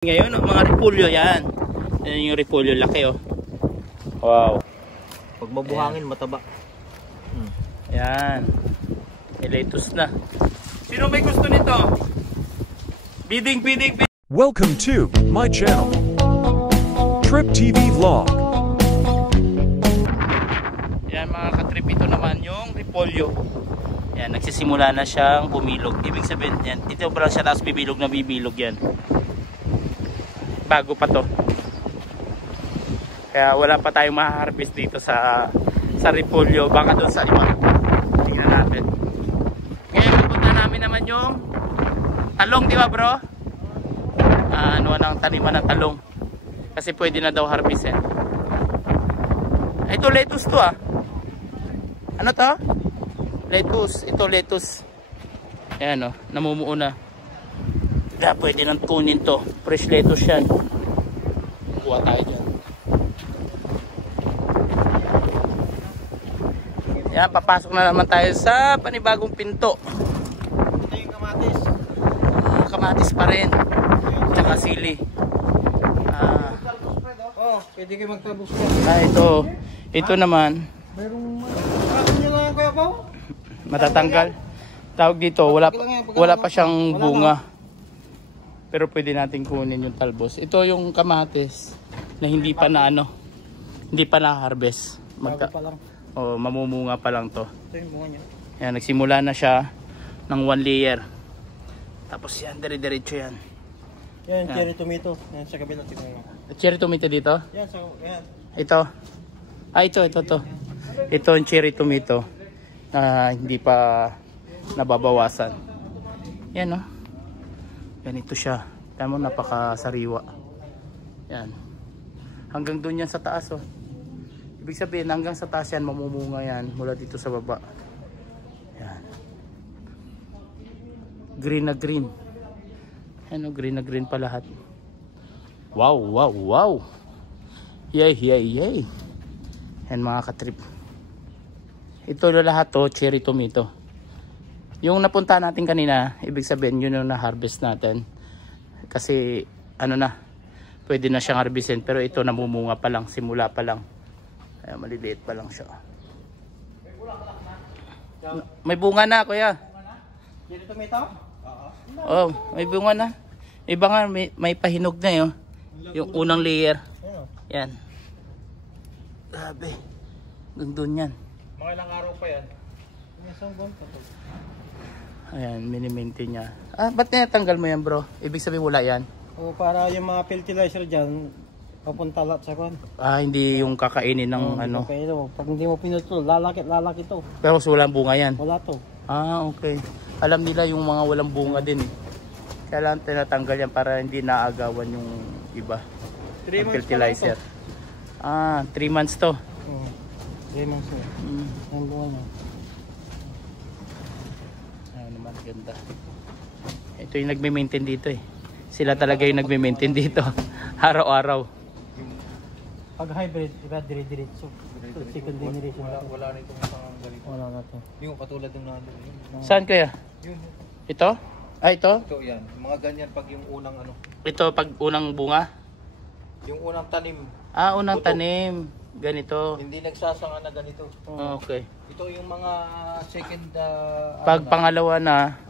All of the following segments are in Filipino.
Ngayon, mga repolyo yan. Yan yung repolyo, laki oh. Wow. Pag mabuhangin, mataba. Yan. Lettuce na. Sino may gusto nito? Bidding. Welcome to my channel, Trip TV Vlog. Yan mga katrip, ito naman yung repolyo. Yan, nagsisimula na siyang bumilog. Ibig sabihin yan, ito pa lang siya tapos bibilog na bibilog yan. Bago pa to. Kaya wala pa tayong ma-harvest dito sa repolyo. Baka doon sa iba. Tingnan natin. Ngayon pupunta namin naman yung talong, di ba bro? Ano ang taniman ng talong. Kasi pwede na daw harvest eh. Ito lettuce to ah. Ano to? Lettuce. Ito lettuce. Ayan oh, namumuo na. Kaya pwede nang kunin to. Fresh lettuce yan. Kuha tayo dyan. Yan, papasok na naman tayo sa panibagong pinto. Ito yung kamatis. Kamatis pa rin. Tsaka sili. Pwede kayo magtabos Ito naman. Mayroong nyo lang kaya po? Matatanggal. Tawag dito, wala pa siyang bunga. Pero pwede natin kunin yung talbos. Ito yung kamatis na hindi pa na hindi pa na harvest. Bago pa lang. Mamumunga pa lang to. Ito yung bunga niya. Yan, nagsimula na siya ng 1 layer. Tapos yan, dire-diretso yan. Yan, cherry tomato. Yan, sa kabila. Cherry tomato dito? Yan, yan. Ito. Ito. Ito yung cherry tomato na hindi pa nababawasan. Yan oh. Ganito siya. Tama, napakasariwa. Yan. Hanggang doon yan sa taas oh. Ibig sabihin hanggang sa taas yan mamumunga yan mula dito sa baba. Yan. Green na green. Yan oh, green na green pa lahat. Wow. Yay. Yan mga katrip. Ito lahat to cherry tomato. Yung napunta natin kanina, ibig sabihin yun yung na-harvest natin. Kasi pwede na siyang harvestin. Pero ito namumunga pa lang, simula pa lang. Ay, maliliit pa lang siya. May bunga na kuya. Cherry tomato? Oh, may bunga na. Iba nga, may pahinog na yun. Yung unang layer. Yan. Grabe. Doon yan. Mga ilang araw pa yan. Ayan, mini-maintain niya. Ba't natanggal mo yan bro? Ibig sabihin wala yan? Para yung mga fertilizer dyan, papunta lahat sa kwan. Hindi yung kakainin ng Pag hindi mo pinutol, lalaki to. Pero walang bunga yan? Wala to. Okay. Alam nila yung mga walang bunga din. Kaya lang tinatanggal yan para hindi naagawan yung iba. 3 months fertilizer. 3 months to. 3 months na. Ang bunga niya. Naman ganda. Ito yung nagme-maintain dito eh. Sila talaga yung nagme-maintain dito. Araw-araw. Pag hybrid, iba dire-diretso. Second generation. Wala na itong isang ganito. Wala na to. Yung katulad ng nandun. Saan kaya? Yun. Ito? Ito? Ito yan. Mga ganyan pag yung unang Ito pag unang bunga? Yung unang tanim. Unang Buto. tanim. Ganito. Hindi nagsasanga na ganito. Okay. Ito yung mga second Pag pangalawa na,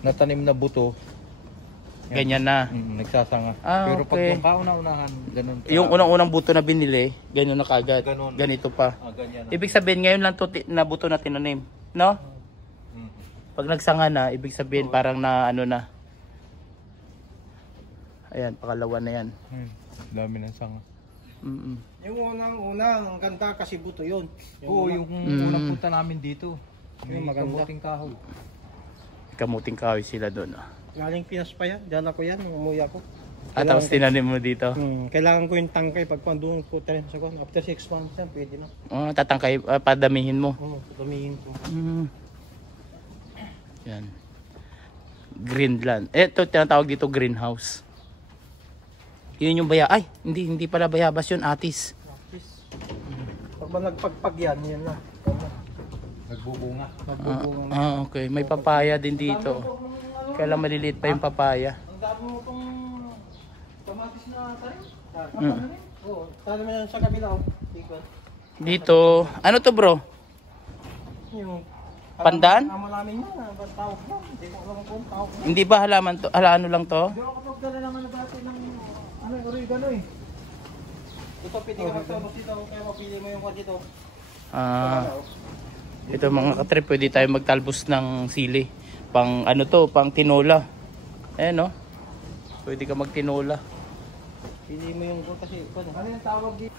natanim na buto. ganyan na. Nagsasanga. okay. Pero pag yung kauna-unahan, ganun. Yung unang-unang buto na binili, ganyan na kagad. Ganun. Ganito pa. Ganyan na. Ibig sabihin ngayon lang to na buto na tinanim, no? Pag nagsanga na, ibig sabihin parang na na. Ayan, pakalawa na yan. Dami ng sanga. Yung unang-una, ang ganda kasi buto yun. Yung unang punta namin dito. Yung maganda. Kamuting kahoy. Kamuting kahoy sila doon. Galing Pinas pa yan. Dala ko yan, umuwi ako. Tapos tinanim mo dito? Kailangan ko yung tangkay pag pandungan ko tayo sa kwan. After 6 months yan, pwede na. Tatangkay, padamihin mo? Damihin ko. Yan. Greenland. Ito tinatawag dito greenhouse. Yun yung hindi pala bayabas yun, atis. Pag ba nagpagpag yan na. Nagbubunga. Okay. May papaya din dito. Kaya lang maliliit pa yung papaya. Ang dami mo itong kamatis na tayo. Mm. Talo mo yan sa kabila. Dito, ano to bro? Yung Pandan? Tama namin yan. Ba't tawag mo? Hindi ko alam kung tawag mo. Hindi ba halaman to? Ano lang to? Hindi ako kapagdala ng ano dati ng oregano eh. Ito, pwede ka magtapos dito. Kaya mapili mo yung dito. Ito mga katrip, pwede tayo magtalbos ng sili. Pang ano to, pang tinola. Ayan no? Pwede ka magtinola. Pili mo yung kasi ano yung tawag dito?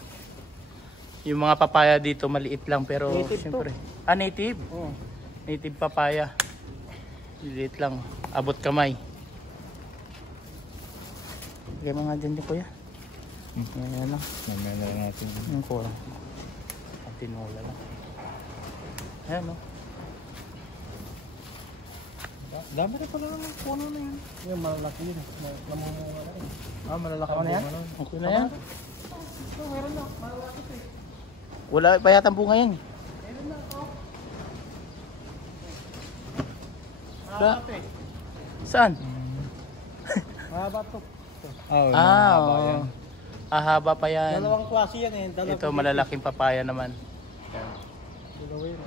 Yung mga papaya dito maliit lang pero Native syempre. Ah, native? Oo. Native papaya. Maliit lang. Abot kamay. Lagay mga dyan din kuya. Ayan lang. Mamaya na lang natin. Yung kurang. Ang tinola lang. Ayan no? Dami na pala ng puno na yun. Yung malalaki yun. Namunga na rin. Ah, malalaki Tama na yan? bunga nun. Okay na yan. Ito, meron na. Malalaki ito eh. Wala pa yatang bunga yan. Meron na ito. Sa? Mahaba ito eh. Saan? Mahaba ito. Ah, Oo. Haba pa yan. Dalawang klase yan eh. Ito malalaking papaya naman. Dalawa yun.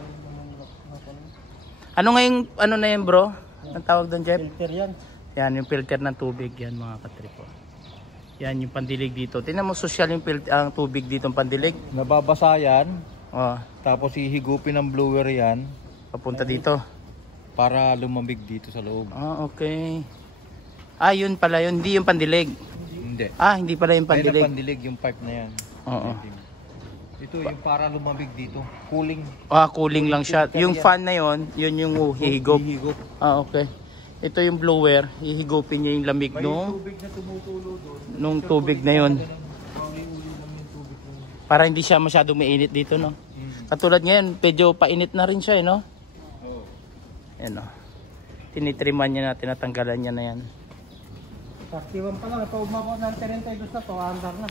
Ano ngayong, ano na yan bro? Ang tawag doon Jeff? Filter yan. Yan yung filter ng tubig yan mga katripo. Yan yung pandilig dito. Tingnan mo social yung ang tubig dito ng pandilig. Nababasa yan. Oh, Tapos ihigupin ng blower yan papunta dito. para lumambig dito sa loob. Ah, okay. Ah, yun pala yun. Hindi yung pandilig. Hindi. Ah, hindi pala yung Pandilig. pandilig. Pandilig yung pipe na yan. Oo. Ito yung para lumambig dito. Cooling. Ah, cooling lang siya. Yung fan na yun, yun yung hihigop. Hihigop. Ah, okay. Ito yung blower, hihigupin niya yung lamig May nung tubig na tumutulo doon. nung tubig na yun. Para hindi siya masyadong mainit dito, no? Katulad ngayon, medyo painit na rin siya, no? Oo. Ayan, no? Tinitriman niya na, tinatanggalan niya na yan. 31 pa lang. Ito umabot ng 32 na to. Andar na.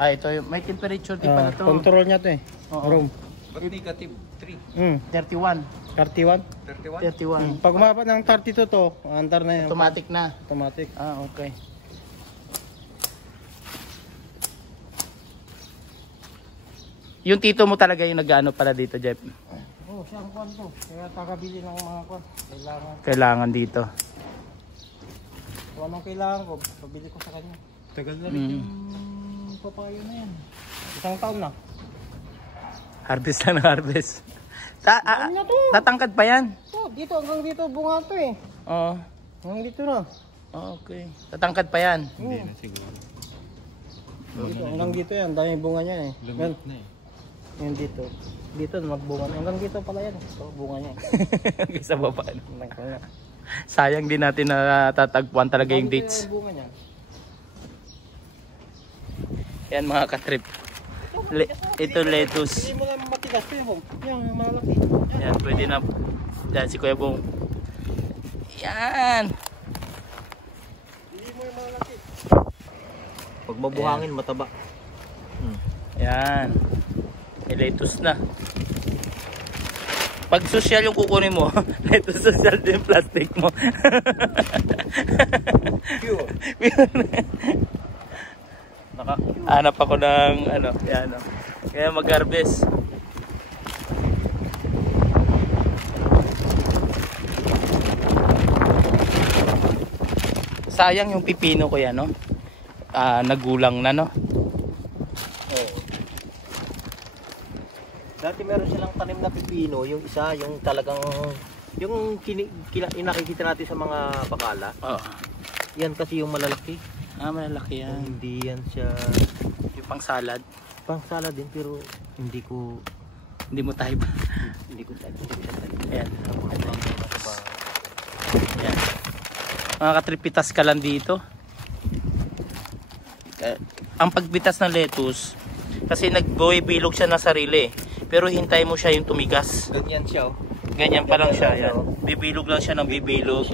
Ah, ito yung, may temperature di pala to. Control niya to eh. Oo. Room. Ba't negative 3? 31. 31. 31? 31. Pag umabot ng 32 to, andar na yan. Automatic na. Automatic. Ah, okay. Yung tito mo talaga yung nag-ano pala dito, Jeff? Oh, siya ang kwan to. Kaya tagabili ng mga kwan. Kailangan dito. Kung anong kailangan ko, pabili ko sa kanya. Tagal na rin yung Papayo na yan. Isang taon na. Harvest na ng harvest. Tatangkad pa yan? Oh, dito hanggang dito bunga to eh. Oo. Hanggang dito na. Oh, okay. Tatangkad pa yan? Hindi na siguro. Dito, hanggang dito yan. Dami bunga niya eh. Lumit na eh. Yung dito. Dito magbunga na. Hanggang dito pala yan. Ito, bunga niya eh. Sa baba. No? Sayang din natin na tatagpuan talaga yung dates. Yung bunga niya. Yan mga katrip. Ito lettuce. Hindi mo lang matigas to yung yung malaki. Yan, pwede na. Yan, si Kuya Bong. Yan. Hindi mo yung malaki. Pag mabuhangin, mataba. Yan. May lettuce na. Pag social yung kukunin mo, lettuce social din plastic mo. Hanap ako ng ano, yan. Kaya mag-harvest. Sayang yung pipino ko yan, no? Nagulang na, no? Dati meron silang tanim na pipino, yung isa, yung talagang, yung nakikita natin sa mga bakala. Oo. Yan kasi yung malalaki. Malalaki yan. Hindi yan siya Yung pang salad. pang salad din, pero hindi ko type. tayo. Ayan. Ayan. Mga katripitas ka lang dito. Ang pagbitas ng lettuce, kasi nagbuhay-bilog siya na sarili. Pero hintay mo siya yung tumigas. Ganyan siya, oh. Ganyan pa lang siya. Yan. Bibilog lang siya ng bibilog.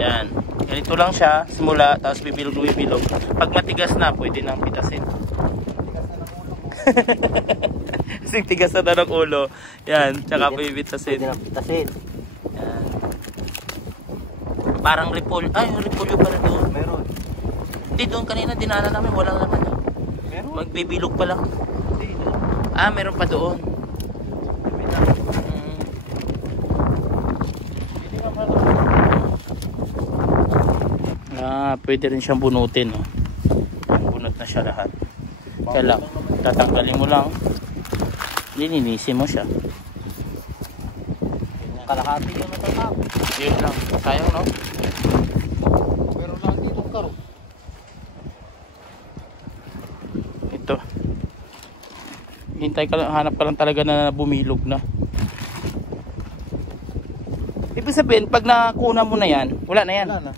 Yan. Ganito lang siya, simula, tapos bibilog na bibilog. Pag matigas na, pwede nang pitasin. Kasi tigas na ng ulo. Yan, tsaka pipitasin. Pwede nang pitasin. Yan. Parang repolyo. Ay, repolyo pala doon. Meron. Hindi, doon kanina dinaanan namin, walang laman. Meron? Magbibilog pa lang. Hindi, no? Ah, meron pa doon. Pwede rin siyang bunutin, no? Bunot na siya lahat. Kaya lang, tatanggalin mo lang. Lininisin mo siya. Kalahati yung natatapos. Yun lang. Sayang, no? Pero lang dito karo. Ito. Hintay ka lang, hanap ka lang talaga na bumilog na. Ibig sabihin, pag nakuna mo na yan, wala na yan. Wala na.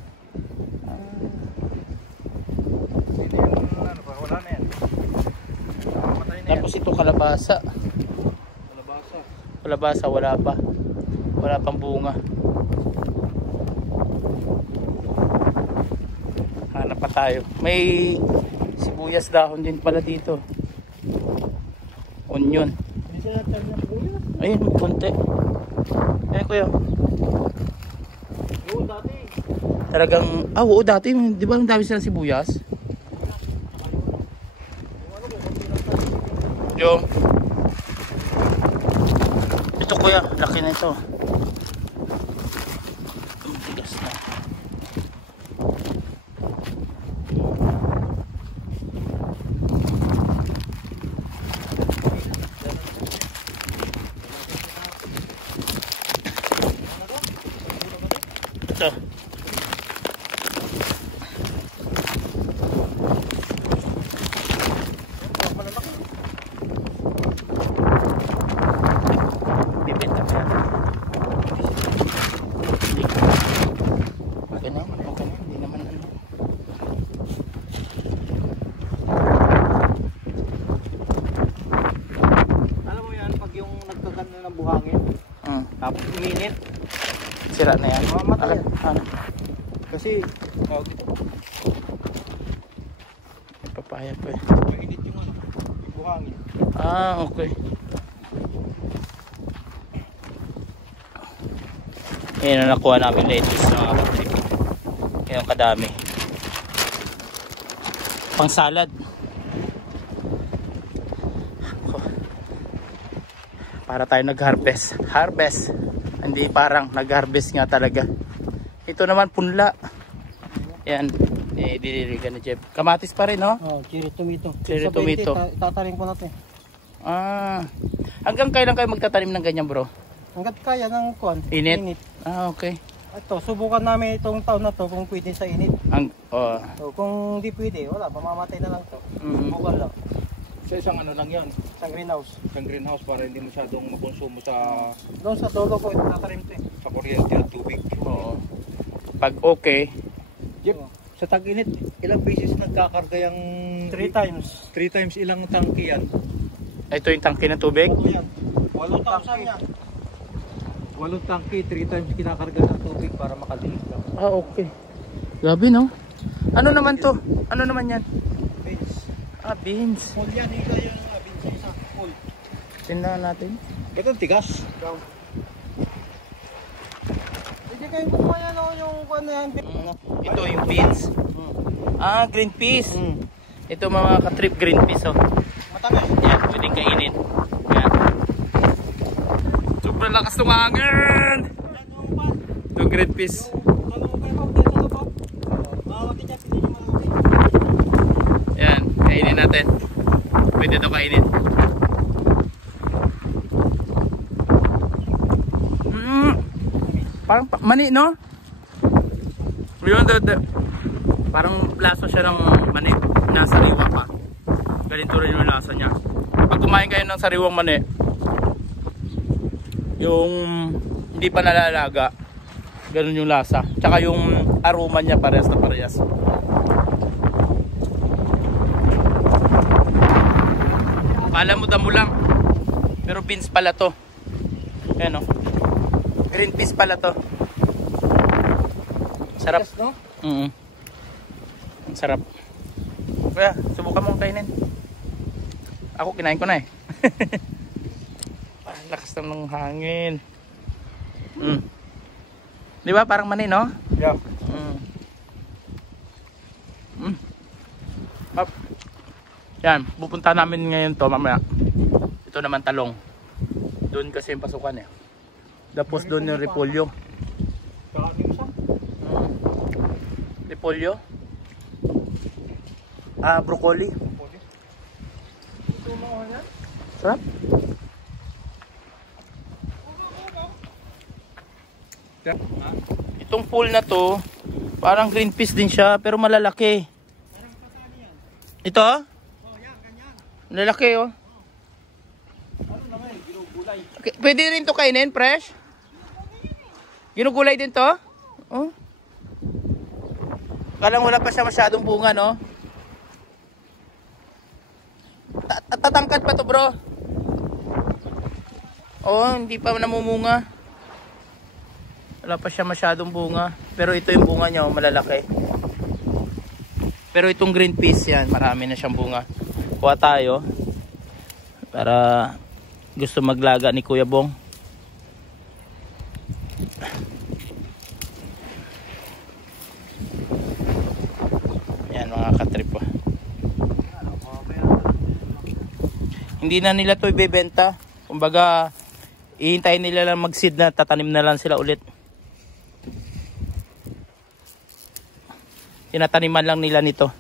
Sino yung ano pa? Wala na yan. Mamatay na yan. Tapos ito kalabasa. Kalabasa. Kalabasa, wala pa. Wala pang bunga. Hanap pa tayo. May sibuyas dahon din pala dito. Onion. Ayun, may konti. Ayun kuya. Oo, dati. Talagang, oo dati, di ba ang dami silang sibuyas? Yung ito kuya, laki na ito. Tigas na. Ito. Bibenta ka. Okay na, hindi naman ano. Alam mo yan, pag yung nagkaganda ng buhangin, tapos uminit, Sira na yan. Mamamatay yan. Ano? kasi tawag dito, Papaya pa eh. mainit yung ano, yung buhangin. Ah, okay. Yan ang nakuha namin lettuce mga kapatid. Yan kadami. Pang salad. Para tayo nag-harvest. Harvest. Hindi parang nag-harvest nga talaga. Ito naman punla. Yan. Didirigan na Jeff. Kamatis pa rin, no? Oh, cherry tomato. Cherry Sa 20, tomato. Tatanim ko natin. Ah. Hanggang kailan kayo magtatanim ng ganyan, bro? Hanggat kaya ng kuwan. Init? Ah, okay. Ito, subukan namin itong taon na to kung pwede sa init. So, kung di pwede, wala, mamamatay na lang to. Subukan lang. Sa isang ano lang yan, Sa greenhouse. isang greenhouse para hindi masyadong makonsumo sa Doon sa dolo ko, ito tatanim to eh. sa kuryente at tubig. Oo. Pag okay, Jeep, sa tag-init, ilang beses nagkakarga yung 3 times. 3 times ilang tangki yan? ito yung tangke ng tubig. Oo yan. 8,000 yan. 8 tangki, 3 times kinakarga ng tubig para makadilig lang. Ah, okay. Grabe, no? Ano naman to? Ano naman yan? Beans. Ah, beans. Full yan, hila yung beans isa. Full. Tindahan natin. Ito tigas. Hindi kayo kumuha no, yung kuwan na yan. Ito yung beans. Ah, green peas. Ito mga ka-trip green peas, oh. Matamis. Yan, pwedeng kainin. Yan. Sobrang lakas ng hangin! Ito green peas. Yan, kainin natin. Pwede ito kainin. Parang mani, no? Yun, parang lasa siya ng mani. Nasa sariwa pa. Ganito rin yung lasa niya. Pag kumain kayo ng sariwang mani, yung hindi pa nalalaga, ganun yung lasa. Tsaka yung aroma niya parehas na parehas. Kala mo damo lang, pero beans pala to. Ayan, oh. Green peas pala to. Sarap. Yes, no? Ang sarap. Kuya, subukan mong kainin. Ako kinain ko na eh. Lakas ng hangin. Di ba parang mani, no? Yeah. Yan, pupunta namin ngayon to mamaya. Ito naman talong. Doon kasi yung pasukan eh. Tapos doon yung repolyo. Repolyo. Broccoli. Sarap. Itong pool na to, parang green peas din siya, pero malalaki. Ito? Malalaki oh. Okay, pwede rin to kainin, fresh? Ginugulay din to? Oh. Kalang wala pa siya masyadong bunga, no? Tatangkad pa to, bro. Oh, hindi pa namumunga. Wala pa siya masyadong bunga. Pero ito yung bunga niya, oh, malalaki. Pero itong green peas yan, marami na siyang bunga. Kuha tayo. Para gusto maglaga ni Kuya Bong. Yan mga katrip po. Hindi na nila to ibebenta. Kumbaga, ihintayin nila lang mag-seed na, tatanim na lang sila ulit. Tinataniman lang nila nito.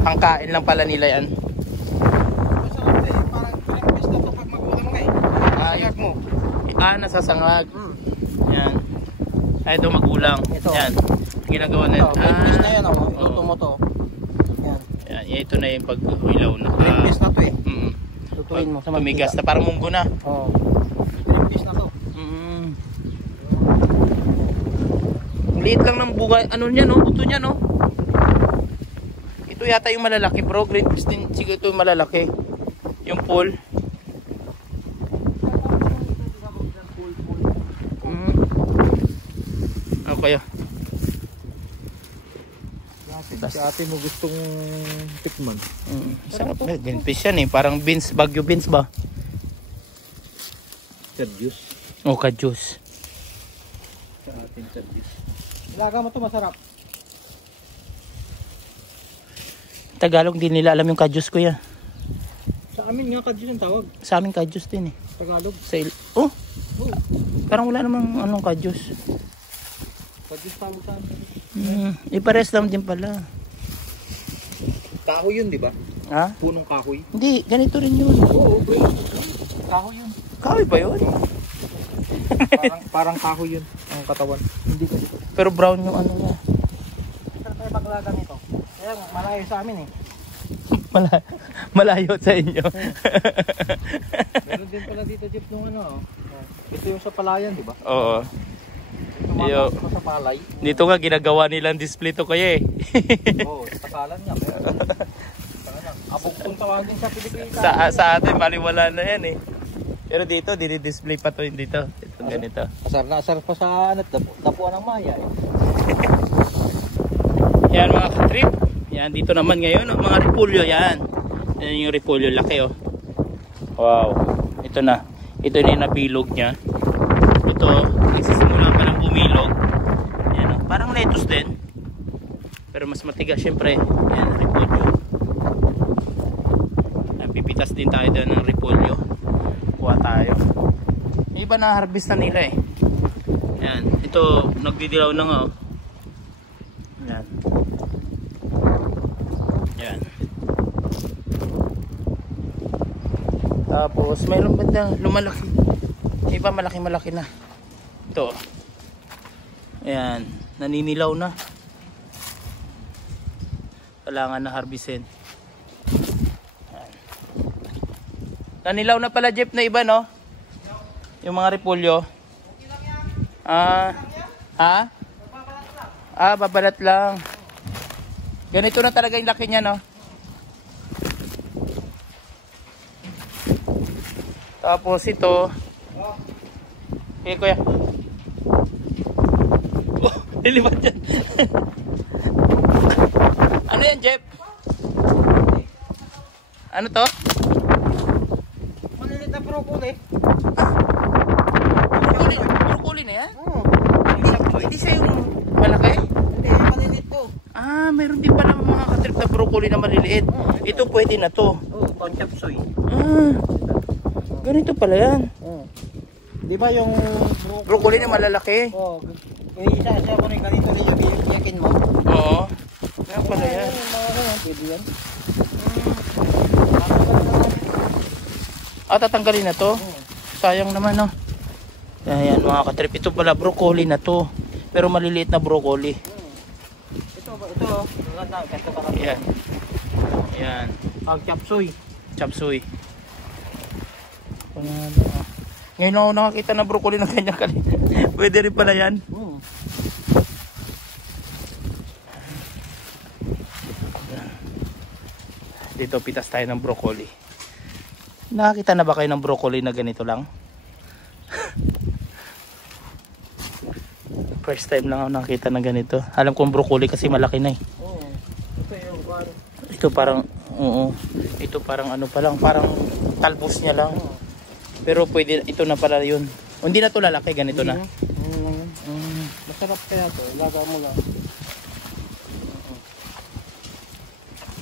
Pangkain lang pala nila yan. Parang pinapis na ito pag mag-ulang na eh. Ayag mo. Nasasangag. Yan. Ay, ito magulang. Ito. Yan. Ginagawa na. Pinapis na yan ako. Luto mo to. Yan. Yan. Ito na yung pag-ilaw na. Pinapis na to eh. Lutuin mo. Tumigas na. Parang munggo na. Oo. Pinapis na to. Liit lang ng buga. Ano niya no? Buto niya no? Ito yata yung malalaki bro. Green peas din. Sige ito yung malalaki. Yung pool. Ano kaya? Si ate mo gustong tikman. Sarap eh. Green peas yan eh. Parang beans. Bagyo beans ba? Chad juice. O ka-juice. Sa ating chad juice. Ilaga mo to masarap. Tagalog din nila alam yung ka-juice ko yan. Sa amin nga ka-juice ang tawag. Sa amin ka-juice din eh. Tagalog. Oh! Parang wala namang anong ka-juice. Ka-juice tawag sa amin. Ipares lang din pala. Kahoy yun, di ba? Ha? Punong kahoy. Hindi, ganito rin yun. Oo, kahoy yun. Kahoy ba yun? parang kahoy yun ang katawan. Hindi kasi. Pero brown yung ano niya. Masarap tayo paglaga nito. Kaya malayo sa amin eh. Malayo sa inyo. Meron din pala dito Jeep nung ano. Ito yung sa palayan, di ba? Oo. Yo. Tumakas sa palay. Dito nga ginagawa nilang display to kaya eh. Oo, sa kasalan nga. Abog kung tawagin sa Pilipinas. Sa atin baliwala na yan eh. Pero dito dinidisplay pa to yun dito. Ito ganito. Asar na asar pa sa anat. Dapuan ng maya eh. Yan mga katrip. Yan dito naman ngayon mga repolyo yan. Yan yung repolyo laki oh. Wow. Ito na. Ito na yung nabilog niya. Ito nagsisimula pa ng bumilog. Yan oh. Parang lettuce din. Pero mas matigas syempre. Yan repolyo. Yan, pipitas din tayo doon ng repolyo. Kuha tayo. Yung iba na harvest na nila eh. Yan. Ito nagdidilaw na nga oh. Yan. Yan. Tapos mayroon banda lumalaki. Iba malaki na. Ito. Ayan, naninilaw na. Kailangan na harvestin. Ayan. Nanilaw na pala Jeff na iba no? Yung mga repolyo. Ha? Babalat lang. Ganito na talaga yung laki niya, no? Tapos ito. Okay, kuya. Oh, nilipat dyan. Ano yan, Jeff? Ano to? Malilit na broccoli. Broccoli na yan? Hindi siya yung malaki? Hindi. mayroon din pala mga katrip na broccoli na maliliit. Ito pwede na to. Oo, pang chapsoy. Ganito pala yan. Di ba yung Broccoli na malalaki. Oo. Isa ko rin ganito rin yung yakin mo. Oo. Kaya pala yan. Pwede yan. Tatanggalin na to. Sayang naman, no. Ayan mga katrip. Ito pala broccoli na to. Pero maliliit na broccoli. Ito. Maganda. Ganito ka. Ayan. Ayan. Pang chapsoy. Chapsuy. Ngayon ako nakakita ng broccoli ng ganyan kanina. Pwede rin pala yan. Dito pitas tayo ng broccoli. Nakakita na ba kayo ng broccoli na ganito lang? First time lang ako nakakita ng ganito. Alam kong broccoli kasi malaki na eh. Ito yung Ito parang, ito parang ano pa lang, parang talbos niya lang. Pero pwede, ito na pala yun. Hindi na to lalaki, ganito na. Masarap kaya to. Ilaga mo lang.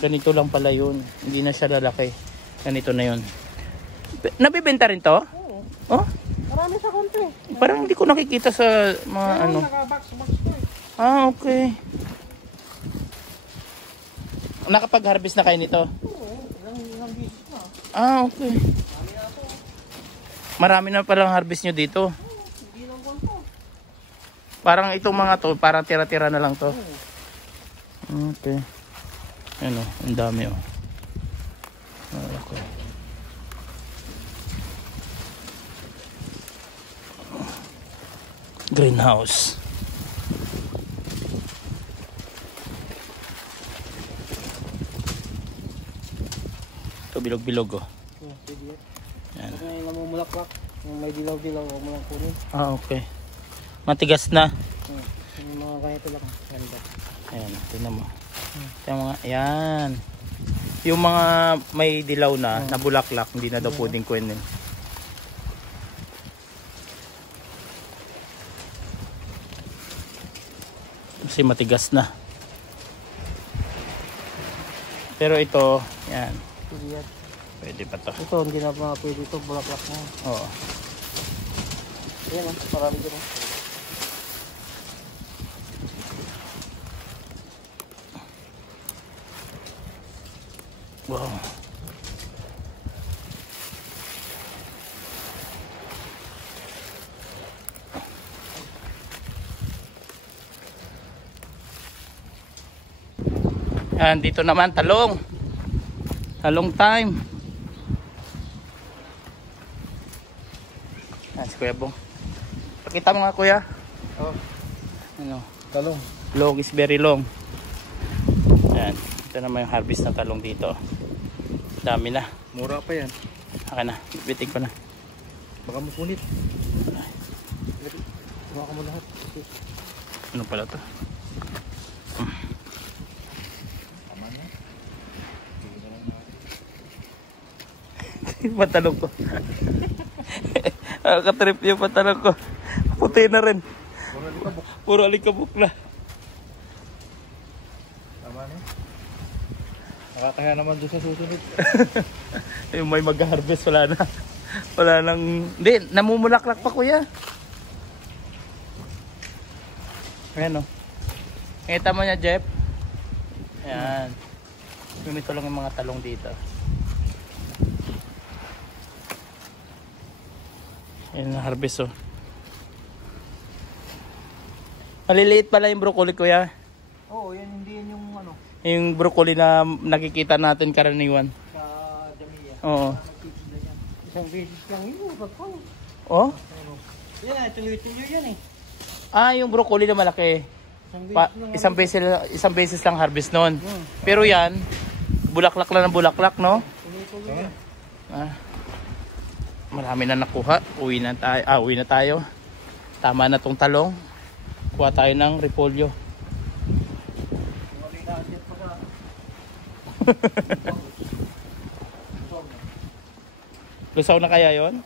Ganito lang pala yun. Hindi na siya lalaki. Ganito na yun. Nabibenta rin to? Oo. Oh? Marami sa konti. Parang hindi ko nakikita sa mga ano. Naka-box ko eh. Okay. Nakapag-harvest na kayo nito? Oo. Ilang bisis na. Okay. Marami na palang harvest nyo dito. Hindi lang buwan to. Parang itong mga to, parang tira-tira na lang to. Okay. Ano, ang dami oh. Okay. Greenhouse. Ito bilog-bilog oh. Pwede yan. Yan. Pag may namumulaklak, yung may dilaw-dilaw, huwag mo lang kunin. Okay. Matigas na. Yung mga ganito lang. Ganda. Ayan, tingnan mo. Yung mga, ayan. Yung mga may dilaw na, nabulaklak, hindi na daw pwedeng kunin. Kasi matigas na. Pero ito, yan. Pwede yan. Pwede pa to. Ito, hindi na ba pwede ito, bulaklak na. Oo. Ayan, parami dyan. Wow. Yan, dito naman talong. Talong time. Yan si Kuya Bong. Pakita mo nga Kuya. Oh. Ano? Talong. Long is very long. Yan. Ito naman yung harvest na talong dito. Dami na. Mura pa yan. Akin na. Biting ko na. Baka mapunit. Kuha ka mo lahat. Ano pala to? Patalong ko. Katrip yung patalong ko. Puti na rin. Puro alikabok na. Tama na. Nakakaya naman doon sa susunod. Yung may mag-harvest, wala na. Wala nang... Hindi, namumulaklak pa Kuya. Ayan o. Kita mo niya Jeff? Ayan. Ganito lang yung mga talong dito. Ayan na harvest o. Maliliit pala yung broccoli Kuya. Oo, yan hindi yan yung ano, Yung broccoli na nakikita natin karaniwan. sa Jamia. Oo. Nagtitinda yan. Isang beses lang yun, pagkaw. Oh? Yan, tuloy-tuloy yan eh. Yung broccoli na malaki. Isang beses lang. Isang beses lang harvest noon. Pero yan, bulaklak lang ng bulaklak, no? Tuloy-tuloy yan. Marami na nakuha. Uwi na tayo. Tama na tong talong. Kuha tayo ng repolyo. Lusaw na kaya yon?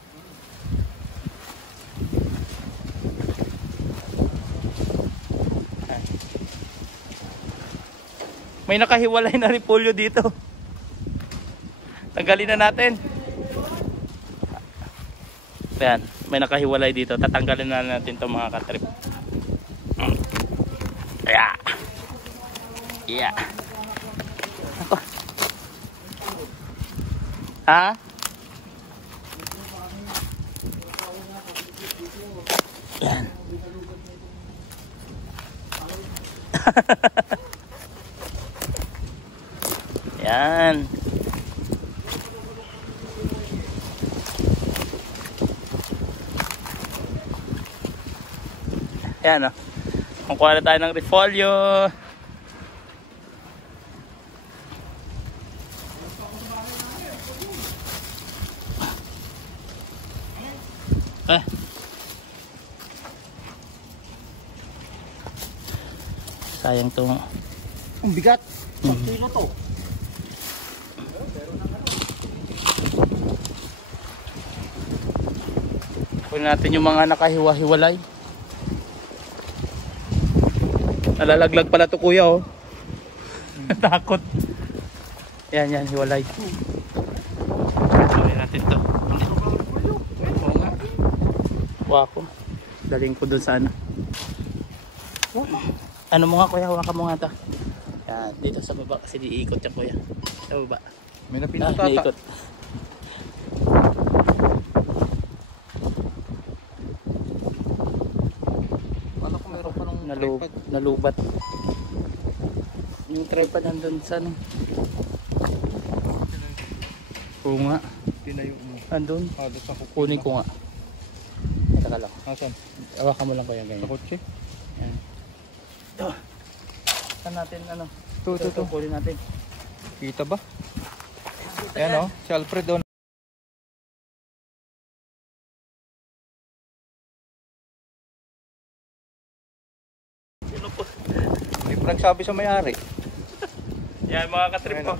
May nakahiwalay na repolyo dito. Tanggalin na natin. Ayan, may nakahiwalay dito. Tatanggalin na natin itong mga katrip. Yeah. Yeah. Ako. Ha? Ayan. Ayan. Ayan o. Kukuha na tayo ng repolyo. Sayang to. Ang bigat. Kilo to. Kunin natin yung mga nakahiwa-hiwalay. Nalalaglag pala to kuya oh. Takot. Yan, hiwalay. Kunin natin to. Wako. Daling ko dun sa ano. Ano mo nga kuya, hawakan mo nga ta. Yan, dito sa baba kasi diikot yan kuya. Sa baba. May napindot ata. Diikot. Ano kung meron pa ng Nalubat. Yung tripod nandun sa ano. Oo nga. tinayo mo? Andun. Doon sa kuko. Kunin ko nga. Teka lang. Asan? Hawakan mo lang kuya ganyan. Sa kotse? Yan. Ito. Saan natin ano? Ito. Kunin natin. Kita ba? Kita Ayan yan. o, si Alfred doon. Sino po? Hindi pa nagsabi sa may-ari. Yan mga katrip ko.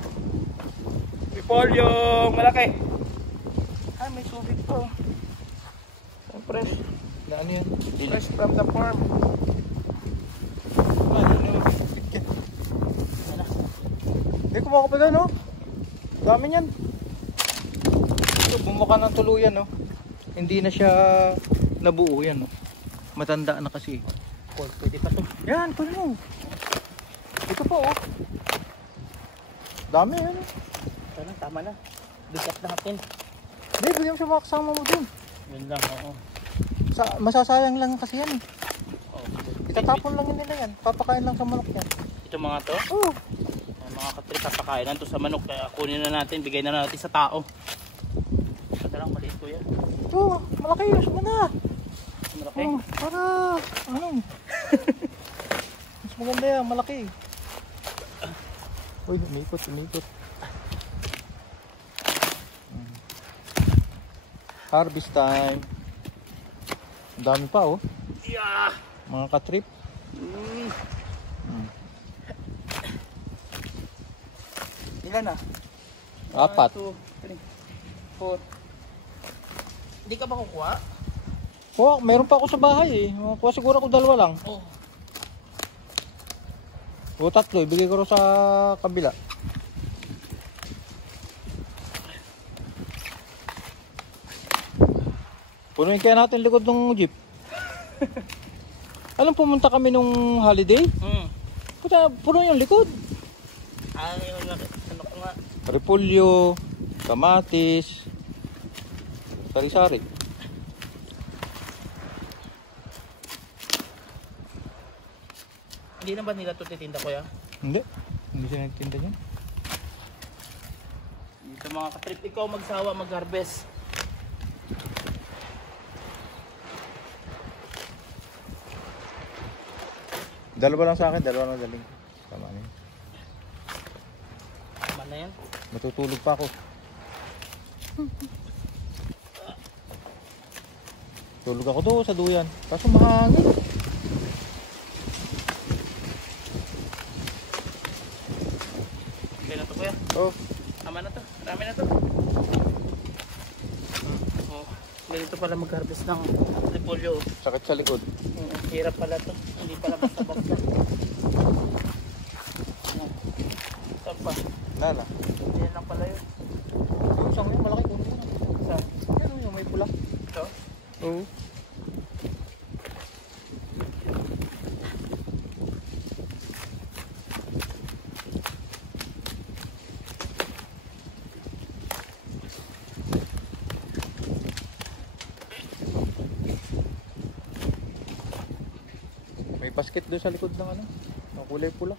Before yung malaki. Ay may subig po. Fresh. Na ano yan? Fresh from the farm. Hindi ko makapagal no? Dami niyan. Ito, bumuka ng tuluyan no? Hindi na siya nabuo yan no? Matanda na kasi. Pwede pa to. Yan, kunin mo. Ito po oh. Dami yan. Ito na, tama na. Bigat natin. Hindi, bigyan mo siya mga kasama mo dun. Yun lang, oo. Masasayang lang kasi yan eh. Oh, Itatapon lang nila yan. Papakain lang sa manok yan. ito mga to. Oo. Yan, mga katrip, papakainan to sa manok. Kaya kunin na natin, bigay na natin sa tao. Ito lang, maliit ko yan. Ito, malaki yun. Suma na. Malaki. Oh, para, ano? Mas maganda yan, malaki. Uy, umikot. Harvest time. Ang dami pa oh. Yeah. Mga katrip. Ilan na? 4. 2, 3, 4. Hindi ka ba kukuha? Oh, meron pa ako sa bahay eh. Kuha siguro ako 2 lang. Oh. O 3, ibigay ko rin sa kabila. Punuin kaya natin likod ng jeep. Alam, pumunta kami nung holiday. Puta, puno yung likod. Ano ko nga? Repolyo, kamatis, sari-sari. Hindi na ba nila ito titinda kuya? Hindi siya nagtinda niyan. Dito mga katrip, ikaw magsawa mag-harvest. Dalawa lang sa akin, 2 lang daling. Tama na yun. Tama na yan. Matutulog pa ako. Tulog ako doon sa duyan. Kaso mahangin. Okay na to kuya. Oh, Tama na to. Marami na to. Oh, ganito pala mag-harvest ng repolyo. sakit sa likod. Hirap pala to. Hindi pala basta-basta. pa. Lala. Yan lang pala yun. Yung isang yun, malaki kunin mo. Saan? Yan yung may pula. Ito? Oo. May basket doon sa likod ng ano, ng kulay pula.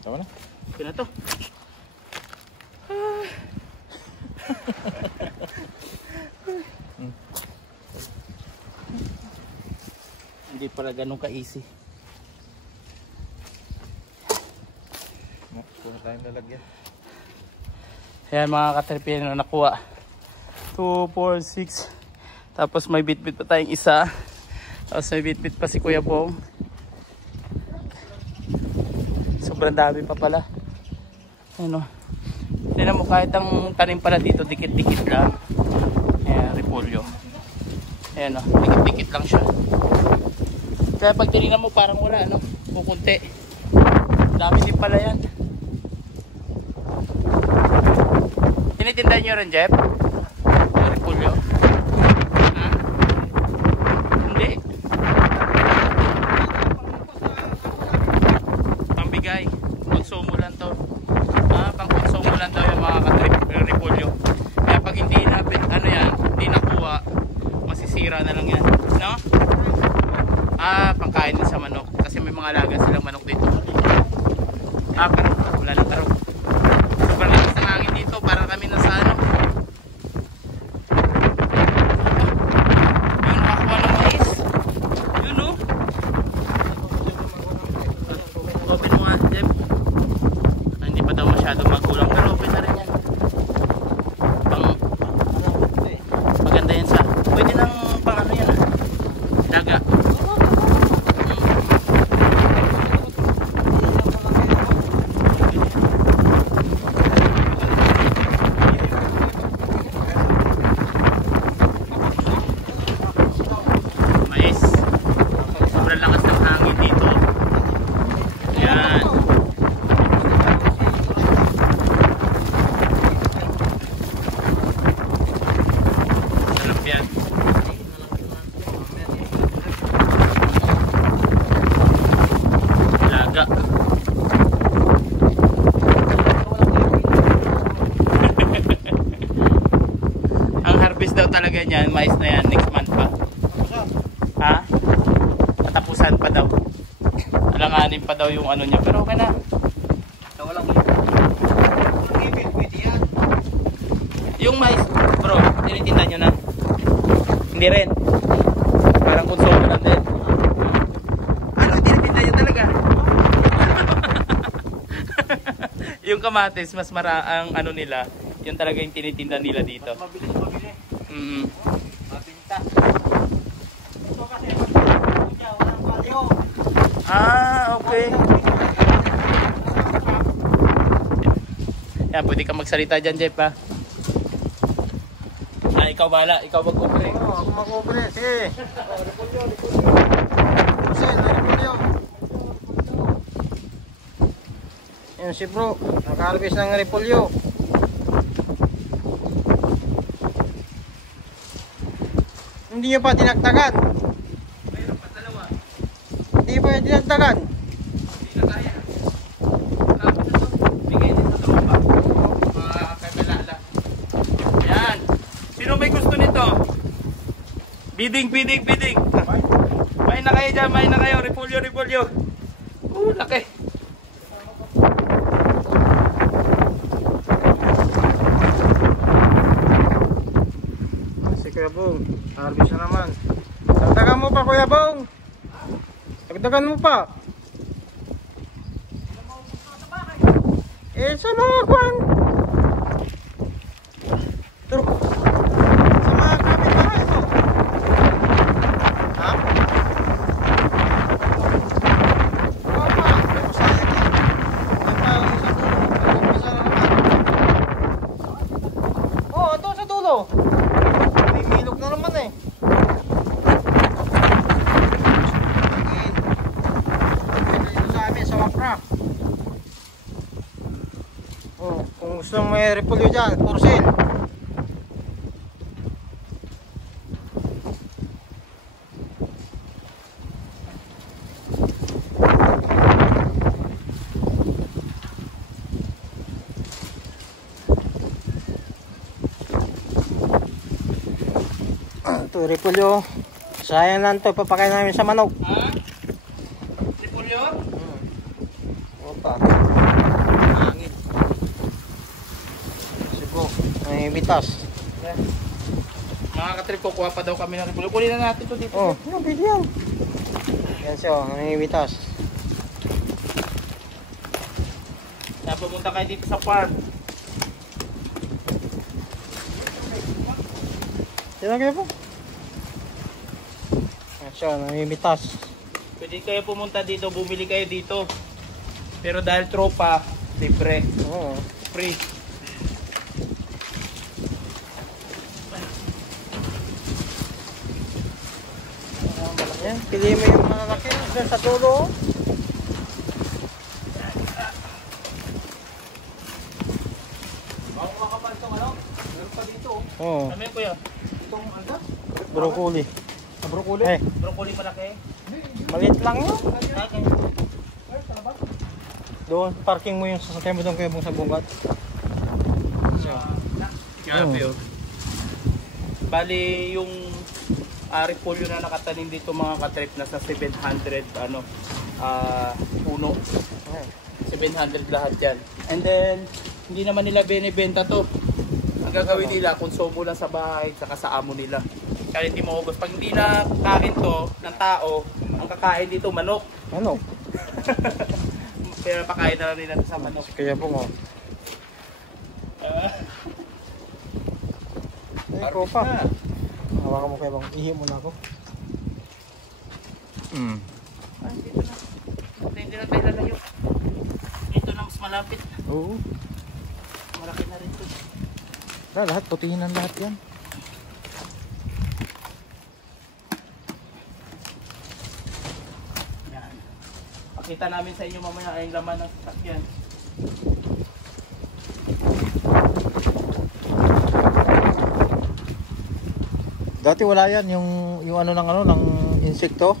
Tama na. Okay na to. Hindi pala ganun ka-easy. Puro tayong lalagyan. Ayan mga katerpillar na nakuha. 2, 4, 6. Tapos may bit-bit pa tayong isa. Tapos may bit-bit pa si Kuya Bong. Sobrang dami pa pala. Ano? Tignan mo kahit ang tanim pala dito dikit-dikit lang. Ayan, repolyo. Ayan o, dikit-dikit lang siya. Kaya pag tinignan mo parang wala, ano, kukunti. Dami din pala yan. Tinitinda nyo rin, Jeff? Yung repolyo? Ha? Hindi. Pambigay. Konsumo lang to. Pang konsumo lang daw yung mga repolyo. Kaya pag hindi na, ano yan, hindi nakuha, masisira na lang yan. No? Pangkain din sa manok. Kasi may mga alaga silang manok dito. Karong. Wala lang karong. Sobrang lakas ng hangin dito. Para kami nasa ano. Yung nakakuha ng mais. Yun o. Open mo nga, Jeff. Hindi pa daw masyadong magulang. Pero open na rin yan. Maganda yan sa. Pwede nang pang ano yan. Daga. Talaga niyan, mais na yan next month pa. Ha? Katapusan pa daw. Alanganin pa daw yung ano niya, pero okay na. Yung mais, bro, tinitinda nyo na? Hindi rin. Parang konsumo lang din. Ano, tinitinda nyo talaga? Yung kamatis, mas ang ano nila, yun talaga yung tinitinda nila dito. Mabilis. Mabinta. Ito kasi walang value. Okay. Yan, pwede ka magsalita dyan, Jeff, ha? Ikaw bala, ikaw mag-kubre. Oo, ako mag-kubre. Sige. Repolyo. Yan si bro, nag-harvest ng repolyo. Hindi nyo pa dinagdagan. Mayroon pa dalawa. Hindi pa yung dinagdagan. Hindi na kaya. Tapos na to. Bigay din sa tropa. Mga kagalala. Ayan. Sino may gusto nito? Bidding. May na kayo dyan. May na kayo. Repolyo. Laki. Kuya Bong, harvest na naman. Dagdagan mo pa, Kuya Bong. Dagdagan mo pa. Sa mga kwan. Sa mga kapitbahay mo. Ha? Oo pa. Pero sayang yan. May pa sa dulo. Oo, ito sa dulo. Milog na naman eh. Gusto mo may repolyo dyan, for sale. Ito, repolyo. Sayang lang to, papakain namin sa manok. Ha? Repolyo? Opa. Hangin. Sigo. May bitas. Mga katrip, kukuha pa daw kami ng repolyo. Kunin na natin to dito. Oh, yung video. Yan siya, may bitas. Pumunta kayo dito sa farm. Sino kayo po? Yan siya, may bitas. Pwede kayo pumunta dito, bumili kayo dito. Pero dahil tropa, libre. Oo. Free. Yan, pili mo yung malalaki dyan sa dulo. Oo. Ano yun kuya? Itong anda? Broccoli. Broccoli? Eh, Broccoli malaki? maliit lang yun. Okay. Doon, parking mo yung sasakyan mo doon kayo sa bugat. Grabe yun. Bali yung repolyo na nakatanim dito mga katrip nasa 700 puno. 700 lahat yan. And then hindi naman nila binibenta to. Ang gagawin nila, konsumo lang sa bahay saka sa amo nila. Kaya hindi maubos. Pag hindi na kain to ng tao, ang kakain dito manok. Ano? Kaya pakain na lang nila sa manok. Kaya po mo. Ay, ko pa. Hawakan mo kayo bang ihi mo na ako. Dito na. Hindi na tayo lalayo. Dito na mas malapit. Oo. Malaki na rin to. Lahat, putihin ang lahat yan. Yan. Pakita namin sa inyo mamaya ang laman ng sasakyan. Dati wala yan, yung ano ng insekto.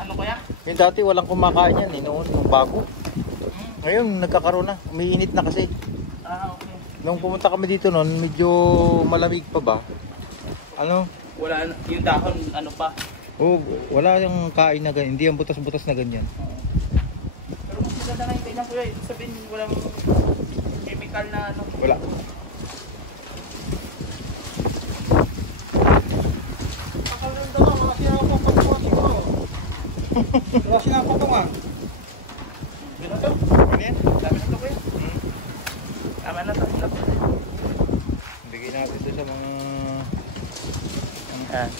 Ano kaya? Yung dati walang kumakain yan, noon, nung bago. Ngayon, nagkakaroon na. Umiinit na kasi. Okay. Nung pumunta kami dito noon, medyo malamig pa ba? Ano? Wala, yung dahon, ano pa. Oh, wala yung kain na ganyan. Hindi yung butas-butas na ganyan. Pero mas maganda na yung kailan kuya. Ibig sabihin, walang chemical na ano. Wala. Wala sinapatungan. Gano to? Ayan. Dami na to kuya. Tama na to. Bigay natin ito sa mga... Yan.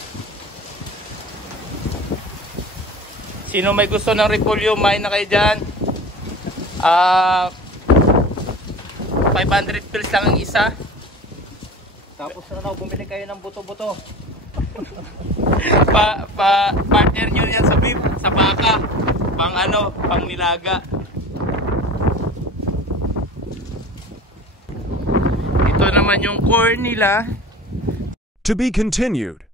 Sino may gusto ng repolyo, may na kayo dyan. 500 pills lang ang isa. Tapos na bumili kayo ng buto-buto. Partner nyo yan sa beef, sa baka. Pang nilaga. Ito naman yung corn nila. To be continued.